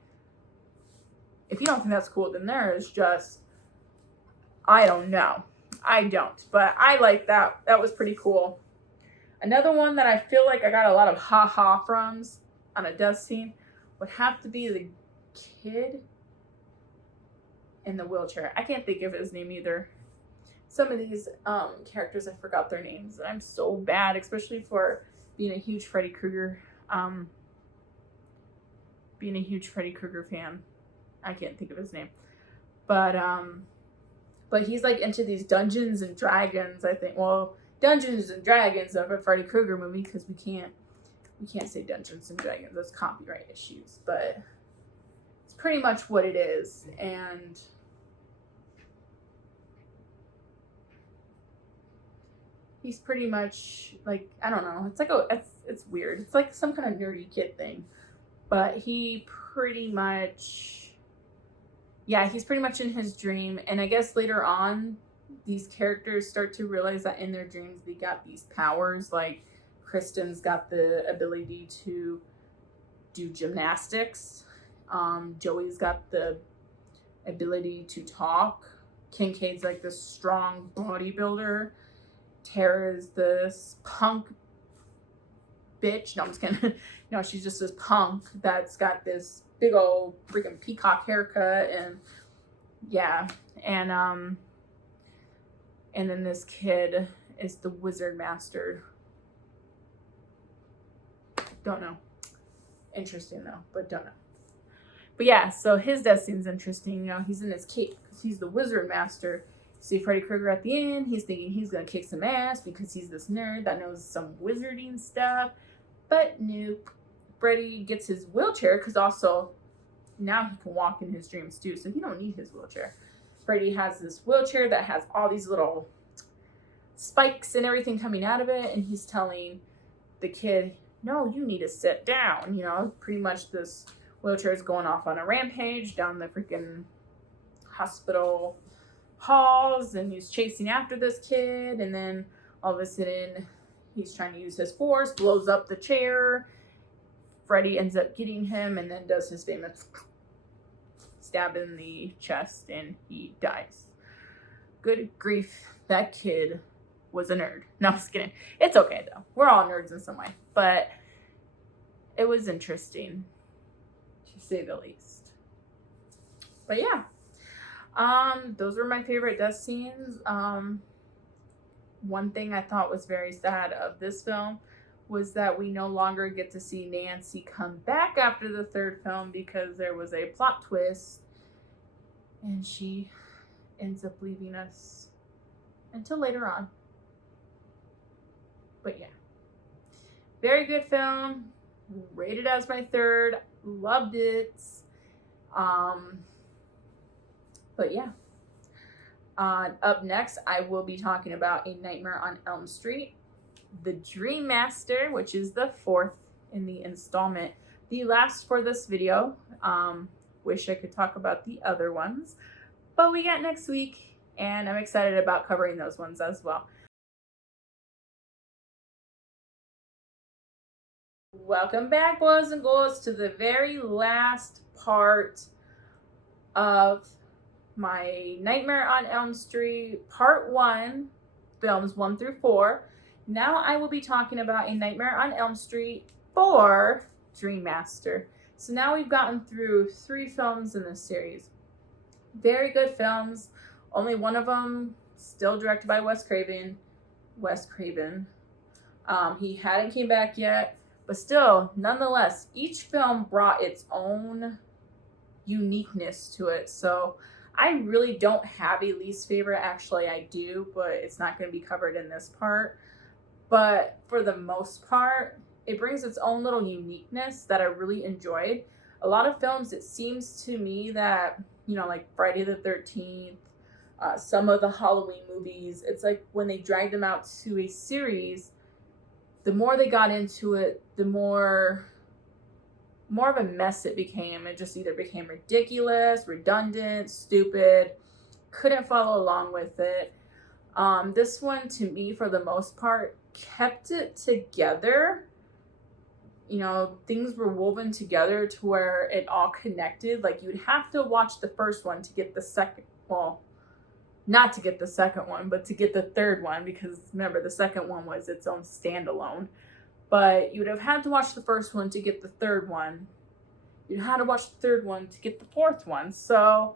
If you don't think that's cool, then there is just, I don't know. I don't, but I like that. That was pretty cool. Another one that I feel like I got a lot of ha-ha froms on a death scene would have to be the kid in the wheelchair. I can't think of his name either. Some of these characters, I forgot their names. I'm so bad, especially for being a huge Freddy Krueger fan. I can't think of his name. But he's like into these Dungeons and Dragons, I think. Well, Dungeons and Dragons of a Freddy Krueger movie, because we can't say Dungeons and Dragons, those copyright issues, but it's pretty much what it is. And he's pretty much like, I don't know, it's like it's weird, it's like some kind of nerdy kid thing, but he pretty much, yeah, he's pretty much in his dream. And I guess later on these characters start to realize that in their dreams they got these powers. Like Kristen's got the ability to do gymnastics. Joey's got the ability to talk. Kincaid's like this strong bodybuilder. Tara's this punk bitch. No, I'm just kidding. No, she's just this punk that's got this big old freaking peacock haircut. And yeah, and then this kid is the wizard master. Don't know. Interesting though, but don't know. But yeah, so his death seems interesting. You know, he's in his cape because he's the wizard master. See Freddy Krueger at the end, he's thinking he's gonna kick some ass because he's this nerd that knows some wizarding stuff. But nope. Freddy gets his wheelchair because also now he can walk in his dreams too, so he don't need his wheelchair. Freddy has this wheelchair that has all these little spikes and everything coming out of it, and he's telling the kid, no, you need to sit down. You know, pretty much this wheelchair is going off on a rampage down the freaking hospital halls, and he's chasing after this kid, and then all of a sudden he's trying to use his force, blows up the chair. Freddy ends up getting him and then does his famous stab in the chest, and he dies. Good grief, that kid was a nerd. No, I'm just kidding. It's okay though. We're all nerds in some way. But it was interesting, to say the least. But yeah. Those were my favorite death scenes. One thing I thought was very sad of this film was that we no longer get to see Nancy come back after the third film because there was a plot twist and she ends up leaving us until later on. But yeah, very good film, rated as my third, loved it. But yeah, up next I will be talking about A Nightmare on Elm Street, The Dream Master, which is the fourth in the installment, the last for this video. Wish I could talk about the other ones, but we got next week, and I'm excited about covering those ones as well. Welcome back, boys and girls, to the very last part of my Nightmare on Elm Street Part 1, films 1 through 4. Now I will be talking about A Nightmare on Elm Street 4, Dream Master. So now we've gotten through 3 films in this series. Very good films. Only one of them still directed by Wes Craven. He hadn't came back yet, but still, nonetheless, each film brought its own uniqueness to it. So I really don't have a least favorite. Actually, I do, but it's not going to be covered in this part. But for the most part, it brings its own little uniqueness that I really enjoyed. A lot of films, it seems to me that, you know, like Friday the 13th, some of the Halloween movies, it's like when they dragged them out to a series, the more they got into it, the more of a mess it became. It just either became ridiculous, redundant, stupid, couldn't follow along with it. This one, to me, for the most part, kept it together. You know, things were woven together to where it all connected. Like, you'd have to watch the first one to get the second, well, not to get the second one, but to get the third one, because remember, the second one was its own standalone. But you would have had to watch the first one to get the third one. You'd had to watch the third one to get the fourth one. So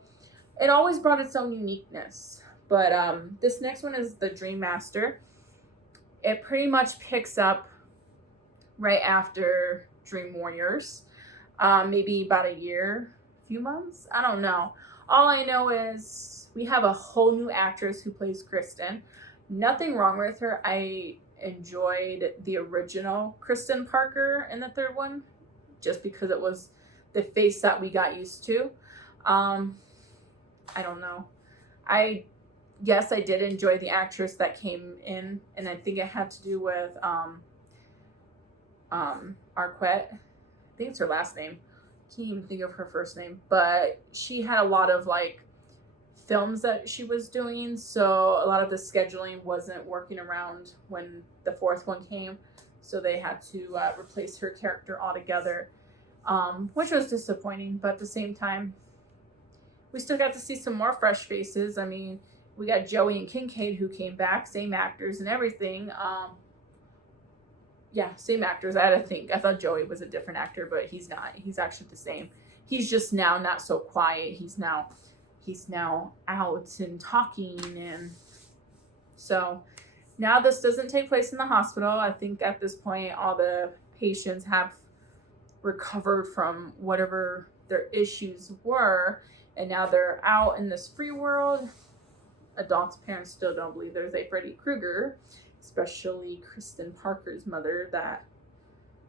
it always brought its own uniqueness. But this next one is The Dream Master. It pretty much picks up right after Dream Warriors. Maybe about a year, few months. I don't know. All I know is we have a whole new actress who plays Kristen. Nothing wrong with her. I enjoyed the original Kristen Parker in the third one, just because it was the face that we got used to. I don't know. Yes, I did enjoy the actress that came in, and I think it had to do with Arquette. I think it's her last name. Can't even think of her first name, but she had a lot of like films that she was doing, so a lot of the scheduling wasn't working around when the fourth one came, so they had to replace her character altogether, which was disappointing, but at the same time, we still got to see some more fresh faces. I mean, we got Joey and Kincaid who came back, same actors and everything. Yeah, same actors. I had to think. I thought Joey was a different actor, but he's not. He's actually the same. He's just now not so quiet. He's now out and talking, and so now this doesn't take place in the hospital. I think at this point all the patients have recovered from whatever their issues were, and now they're out in this free world. Adults' parents still don't believe there's a Freddy Krueger, especially Kristen Parker's mother, that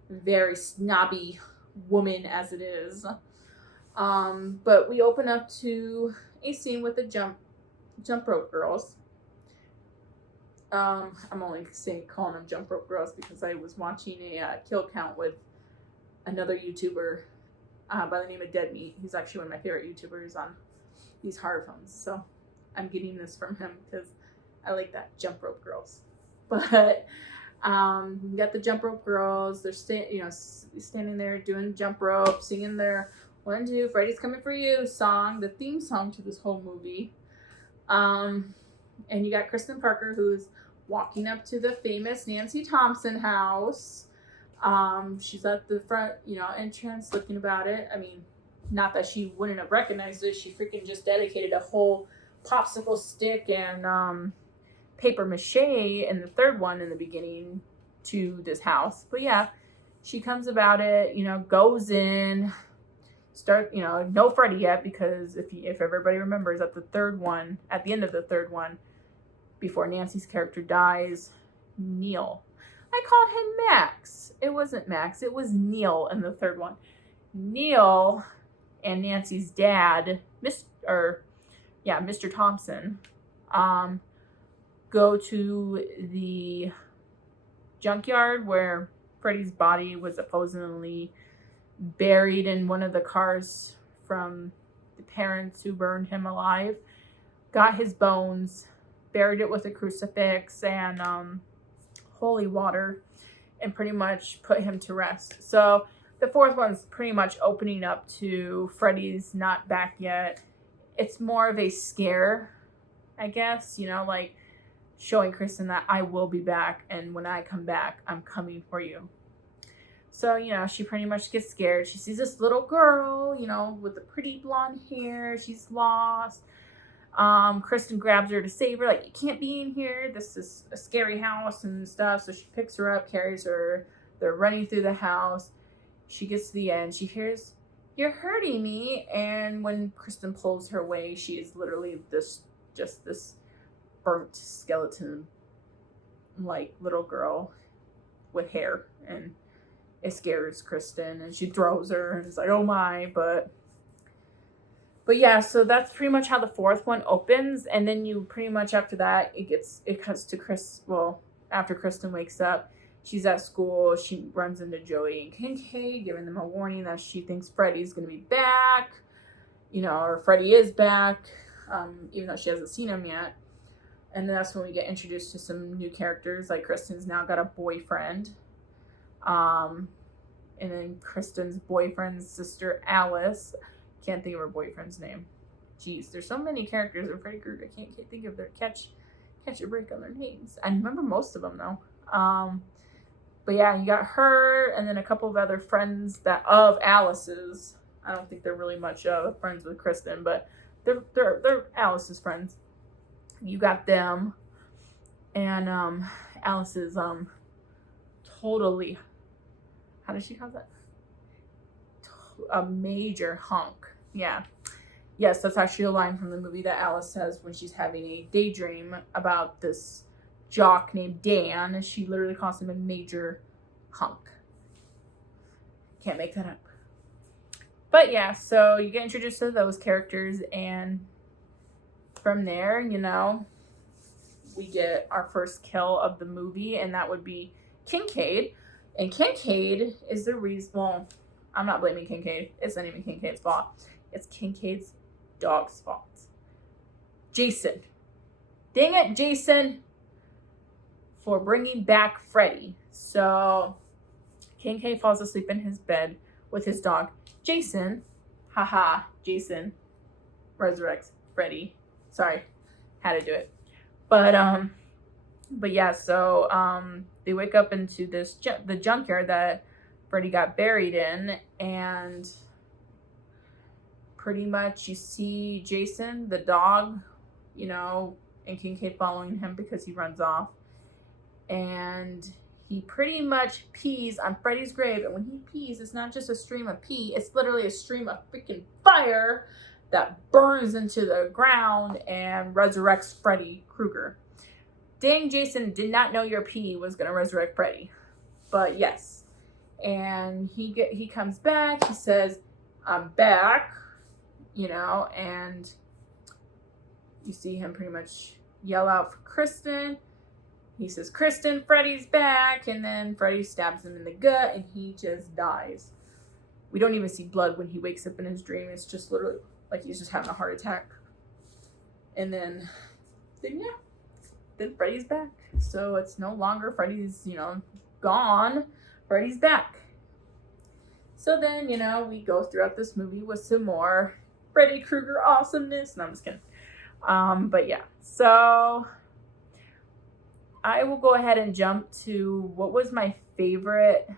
very snobby woman as it is. But we open up to a scene with the jump rope girls. I'm only calling them jump rope girls because I was watching a kill count with another YouTuber by the name of Dead Meat. He's actually one of my favorite YouTubers on these horror films, so I'm getting this from him because I like that, jump rope girls. But we got the jump rope girls. They're standing there doing jump rope, singing their 1, 2, Freddy's Coming for You song, the theme song to this whole movie. And you got Kristen Parker, who's walking up to the famous Nancy Thompson house. She's at the front, entrance looking about it. I mean, not that she wouldn't have recognized it. She freaking just dedicated a whole popsicle stick and paper mache in the third one in the beginning to this house. But yeah, she comes about it, goes in, no Freddy yet, because if everybody remembers at the end of the third one, before Nancy's character dies, Neil. I called him Max. It wasn't Max, it was Neil in the third one. Neil and Nancy's dad, Mr. Thompson, go to the junkyard where Freddy's body was supposedly buried in one of the cars from the parents who burned him alive. Got his bones, buried it with a crucifix and holy water, and pretty much put him to rest. So the fourth one's pretty much opening up to Freddy's not back yet. It's more of a scare, I guess, like showing Kristen that I will be back, and when I come back, I'm coming for you. So, she pretty much gets scared. She sees this little girl, with the pretty blonde hair. She's lost. Kristen grabs her to save her, like, you can't be in here. This is a scary house and stuff. So she picks her up, carries her. They're running through the house. She gets to the end. She hears, "You're hurting me." And when Kristen pulls her away, she is literally this burnt skeleton, like, little girl with hair. And it scares Kristen, and she throws her, and it's like, oh my, but yeah, so that's pretty much how the fourth one opens, and then you pretty much after that, it cuts to after Kristen wakes up, she's at school, she runs into Joey and Kincaid, giving them a warning that she thinks Freddy's gonna be back, or Freddy is back, even though she hasn't seen him yet. And then that's when we get introduced to some new characters, like Kristen's now got a boyfriend. And then Kristen's boyfriend's sister, Alice. Can't think of her boyfriend's name. Jeez, there's so many characters in Freddy Krueger. I can't think of their catch a break on their names. I remember most of them though. But yeah, you got her, and then a couple of other friends of Alice's. I don't think they're really much friends with Kristen, but they're Alice's friends. You got them, and Alice is totally, how does she call that? A major hunk. Yeah. Yes, that's actually a line from the movie that Alice says when she's having a daydream about this jock named Dan, and she literally calls him a major hunk. Can't make that up. But yeah, so you get introduced to those characters, and from there, you know, we get our first kill of the movie, and that would be Kincaid. And Kincaid is the reason, well, I'm not blaming Kincaid. It's not even Kincaid's fault. It's Kincaid's dog's fault. Jason. Dang it, Jason, for bringing back Freddy. So Kincaid falls asleep in his bed with his dog, Jason. Haha, Jason resurrects Freddy. Sorry, had to do it. But yeah, so they wake up into this the junkyard that Freddy got buried in, and pretty much you see Jason, the dog, you know, and Kincaid following him because he runs off. And he pretty much pees on Freddy's grave. And when he pees, it's not just a stream of pee. It's literally a stream of freaking fire that burns into the ground and resurrects Freddy Krueger. Dang, Jason, did not know your pee was going to resurrect Freddy. But yes. And he comes back. He says, I'm back. You know, and you see him pretty much yell out for Kristen. He says, Kristen, Freddy's back. And then Freddy stabs him in the gut and he just dies. We don't even see blood when he wakes up in his dream. It's just literally like he's just having a heart attack. And then Freddy's back. So it's no longer Freddy's, you know, gone. Freddy's back. So then, you know, we go throughout this movie with some more Freddy Krueger awesomeness. No, I'm just kidding. But yeah, so I will go ahead and jump to what was my favorite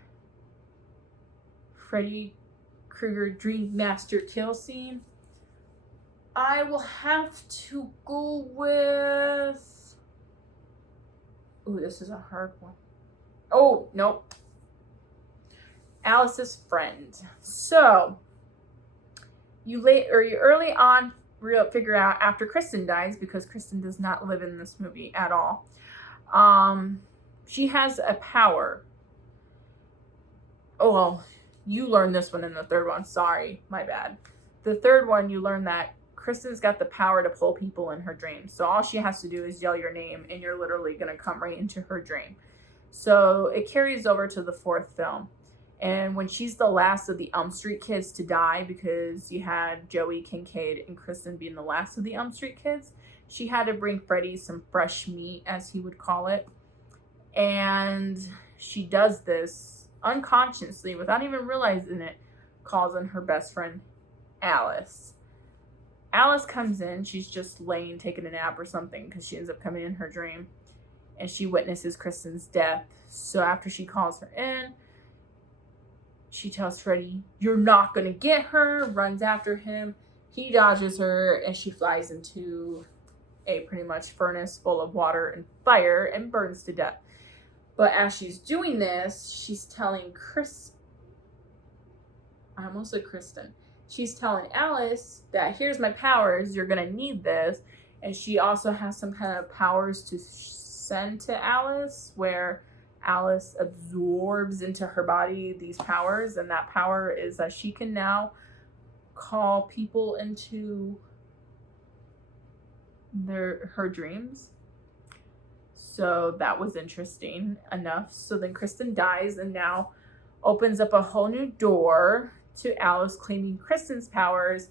Freddy Krueger Dream Master kill scene. I will have to go with... Ooh, this is a hard one. Oh, nope. Alice's friend. So, you early on figure out after Kristen dies, because Kristen does not live in this movie at all. She has a power. Oh, well, you learned this one in the third one. Sorry, my bad. The third one, you learn that Kristen's got the power to pull people in her dreams. So all she has to do is yell your name and you're literally going to come right into her dream. So it carries over to the fourth film. And when she's the last of the Elm Street kids to die, because you had Joey, Kincaid, and Kristen being the last of the Elm Street kids, she had to bring Freddy some fresh meat, as he would call it. And she does this unconsciously, without even realizing it, calls on her best friend, Alice. Alice comes in. She's just laying, taking a nap or something, because she ends up coming in her dream. And she witnesses Kristen's death. So after she calls her in, she tells Freddy, you're not going to get her, runs after him. He dodges her, and she flies into a pretty much furnace full of water and fire and burns to death. But as she's doing this, she's telling I almost said Kristen. She's telling Alice that here's my powers, you're going to need this. And she also has some kind of powers to send to Alice, where Alice absorbs into her body these powers, and that power is that she can now call people into her dreams. So that was interesting enough. So then Kristen dies and now opens up a whole new door to Alice claiming Kristen's powers,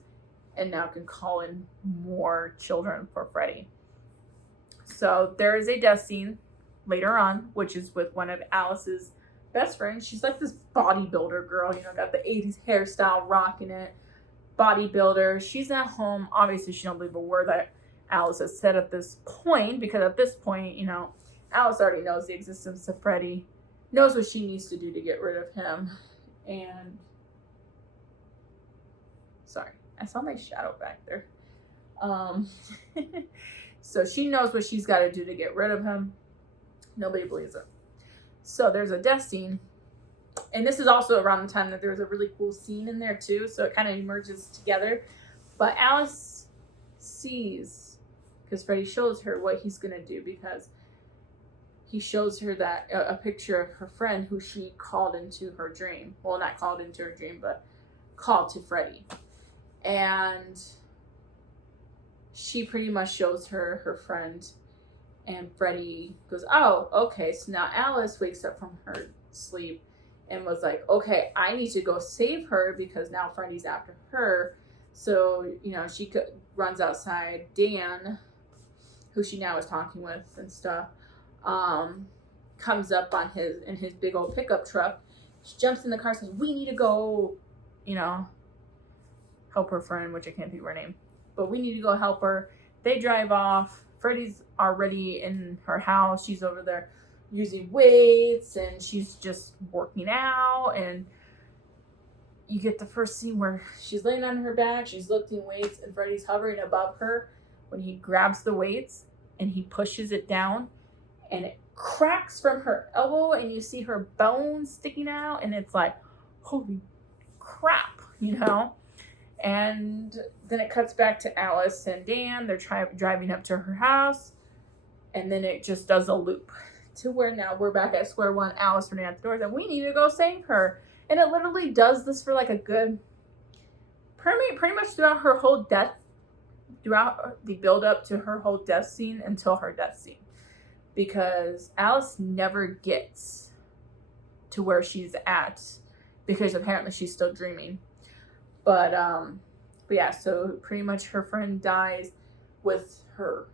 and now can call in more children for Freddy. So there is a death scene later on, which is with one of Alice's best friends. She's like this bodybuilder girl, you know, got the 80s hairstyle, rocking it, bodybuilder. She's at home. Obviously, she don't believe a word that Alice has said at this point, because at this point, you know, Alice already knows the existence of Freddy, knows what she needs to do to get rid of him. And sorry, I saw my shadow back there. So she knows what she's got to do to get rid of him. Nobody believes her. So there's a death scene. And this is also around the time that there's a really cool scene in there too. So it kind of emerges together. But Alice sees, because Freddy shows her what he's going to do, because he shows her that a picture of her friend who she called into her dream. Well, not called into her dream, but called to Freddy. And she pretty much shows her friend, and Freddy goes, oh, okay. So now Alice wakes up from her sleep and was like, okay, I need to go save her because now Freddy's after her. So, she runs outside. Dan, who she now is talking with and stuff, comes up in his big old pickup truck. She jumps in the car and says, we need to go, help her friend, which I can't think of her name. But we need to go help her. They drive off. Freddy's already in her house. She's over there using weights, and she's just working out. And you get the first scene where she's laying on her back, she's lifting weights, and Freddy's hovering above her when he grabs the weights and he pushes it down, and it cracks from her elbow, and you see her bones sticking out, and it's like, holy crap, And then it cuts back to Alice and Dan. They're driving up to her house, and then it just does a loop to where now we're back at square one. Alice running out the doors, and we need to go save her. And it literally does this for like a good, pretty much throughout her whole death, throughout the build up to her whole death scene until her death scene. Because Alice never gets to where she's at, because apparently she's still dreaming. But yeah, so pretty much her friend dies with her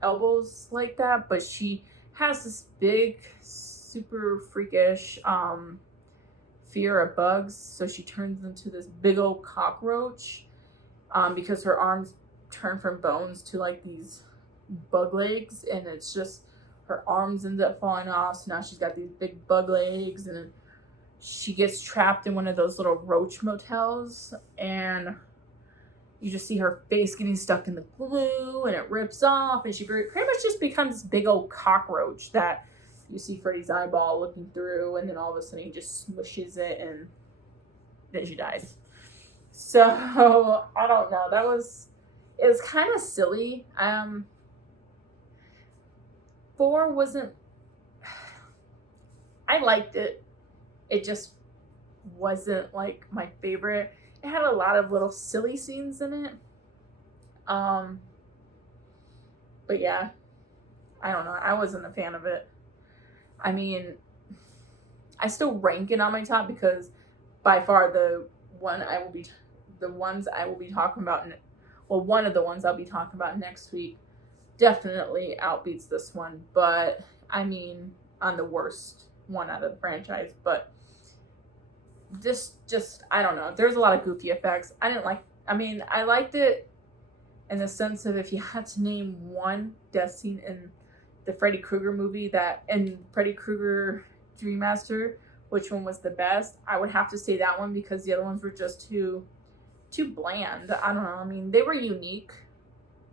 elbows like that, but she has this big, super freakish fear of bugs, so she turns into this big old cockroach because her arms turn from bones to like these bug legs, and it's just her arms end up falling off, so now she's got these big bug legs, and she gets trapped in one of those little roach motels, and you just see her face getting stuck in the glue, and it rips off, and she pretty much just becomes this big old cockroach that you see Freddy's eyeball looking through, and then all of a sudden he just smushes it, and then she dies. So, I don't know. It was kind of silly. 4 wasn't, I liked it. It just wasn't like my favorite. It had a lot of little silly scenes in it. But yeah, I don't know. I wasn't a fan of it. I mean, I still rank it on my top because by far the ones I will be talking about, one of the ones I'll be talking about next week definitely outbeats this one. But I mean, on the worst one out of the franchise. But just I don't know. There's a lot of goofy effects. I liked it in the sense of if you had to name one death scene in the Freddy Krueger movie in Freddy Krueger Dream Master, which one was the best, I would have to say that one, because the other ones were just too bland. I don't know. I mean, they were unique,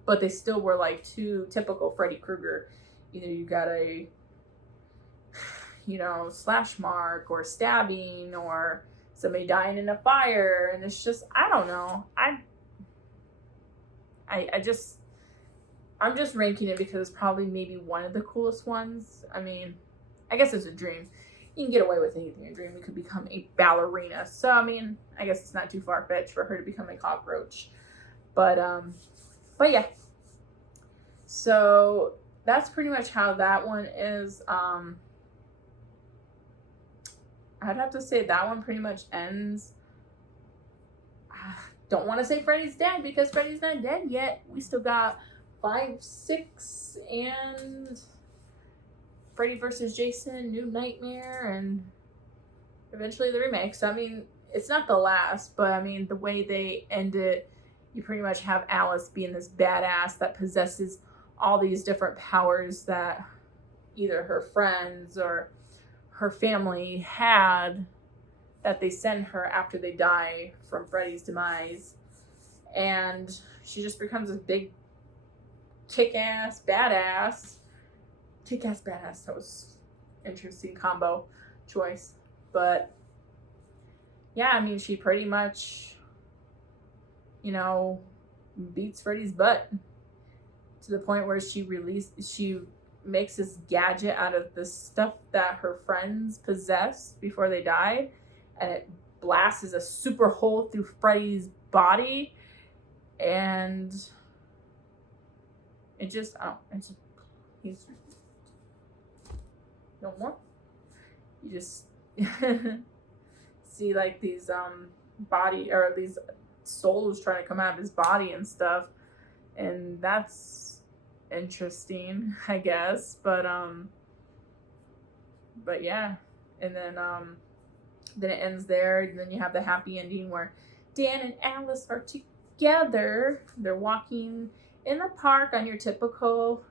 but they still were like too typical Freddy Krueger. Either you got a slash mark, or stabbing, or somebody dying in a fire, and it's just, I don't know. I'm just ranking it because it's probably maybe one of the coolest ones. I mean, I guess it's a dream. You can get away with anything in a dream. You could become a ballerina. So, I mean, I guess it's not too far-fetched for her to become a cockroach. But yeah. So, that's pretty much how that one is. I'd have to say that one pretty much ends. Don't want to say Freddy's dead because Freddy's not dead yet. We still got 5, 6, and Freddy vs. Jason, New Nightmare, and eventually the remakes. I mean, it's not the last, but I mean, the way they end it, you pretty much have Alice being this badass that possesses all these different powers that either her friends or her family had, that they send her after they die from Freddy's demise. And she just becomes this big kick-ass badass. Kick-ass badass. That was interesting combo choice. But yeah, I mean, she pretty much, beats Freddy's butt to the point where she makes this gadget out of the stuff that her friends possessed before they died, and it blasts a super hole through Freddy's body, and it just, he's no more. You just see like these body, or these souls trying to come out of his body and stuff, and that's interesting, I guess. But yeah, and then it ends there, and then you have the happy ending where Dan and Alice are together. They're walking in the park on your typical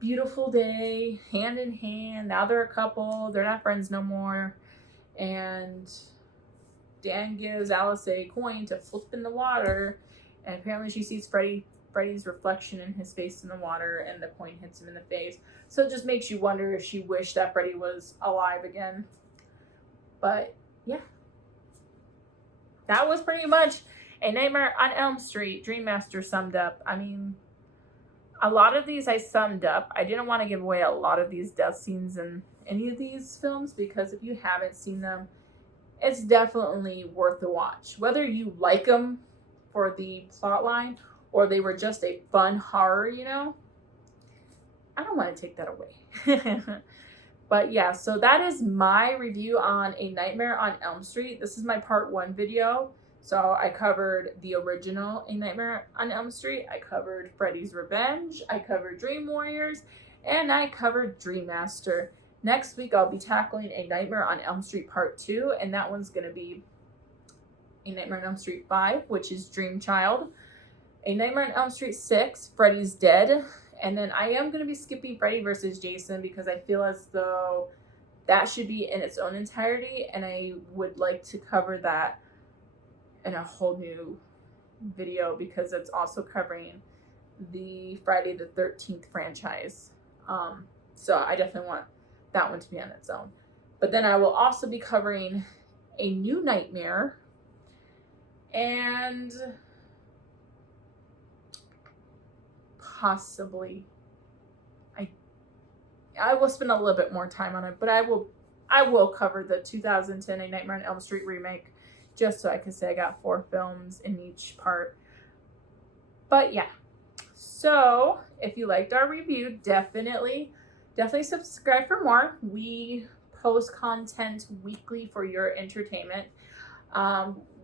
beautiful day, hand in hand. Now they're a couple. They're not friends no more. And Dan gives Alice a coin to flip in the water, and apparently she sees Freddy's reflection in his face in the water, and the coin hits him in the face. So it just makes you wonder if she wished that Freddy was alive again. But yeah, that was pretty much A Nightmare on Elm Street, Dream Master summed up. I mean, a lot of these I summed up. I didn't want to give away a lot of these death scenes in any of these films, because if you haven't seen them, it's definitely worth the watch. Whether you like them for the plot line or they were just a fun horror, you know, I don't want to take that away. But yeah, so that is my review on A Nightmare on Elm Street. This is my part 1 video. So I covered the original A Nightmare on Elm Street. I covered Freddy's Revenge. I covered Dream Warriors. And I covered Dream Master. Next week, I'll be tackling A Nightmare on Elm Street Part 2. And that one's going to be A Nightmare on Elm Street 5, which is Dream Child. A Nightmare on Elm Street 6, Freddy's Dead. And then I am going to be skipping Freddy vs. Jason, because I feel as though that should be in its own entirety. And I would like to cover that in a whole new video, because it's also covering the Friday the 13th franchise. So I definitely want that one to be on its own. But then I will also be covering A New Nightmare, and possibly I will spend a little bit more time on it, but I will cover the 2010 A Nightmare on Elm Street remake, just so I can say I got 4 films in each part. But yeah, so if you liked our review, definitely subscribe for more. We post content weekly for your entertainment.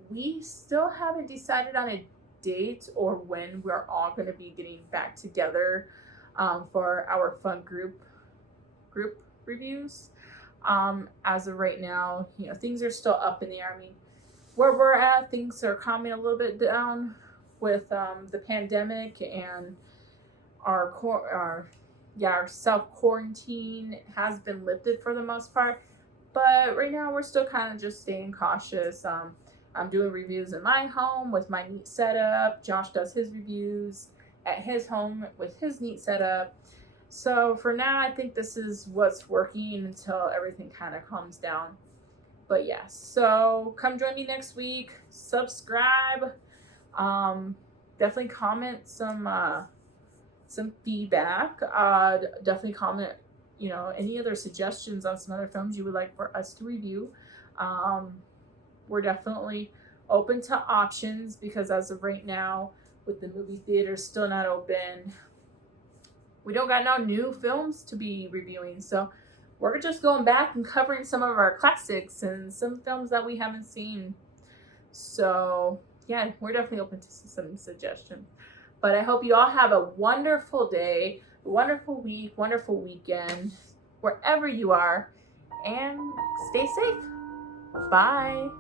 We still haven't decided on a date or when we're all going to be getting back together for our fun group reviews. As of right now, you know, things are still up in the air. I mean, where we're at, things are calming a little bit down with the pandemic, and our self-quarantine has been lifted for the most part. But right now, we're still kind of just staying cautious. I'm doing reviews in my home with my neat setup. Josh does his reviews at his home with his neat setup. So for now, I think this is what's working until everything kind of calms down. But yeah, so come join me next week. Subscribe. Definitely comment some feedback. Definitely comment, you know, any other suggestions on some other films you would like for us to review. We're definitely open to options, because as of right now, with the movie theaters still not open, we don't got no new films to be reviewing. So we're just going back and covering some of our classics and some films that we haven't seen. So yeah, we're definitely open to some suggestions. But I hope you all have a wonderful day, a wonderful week, wonderful weekend, wherever you are, and stay safe. Bye.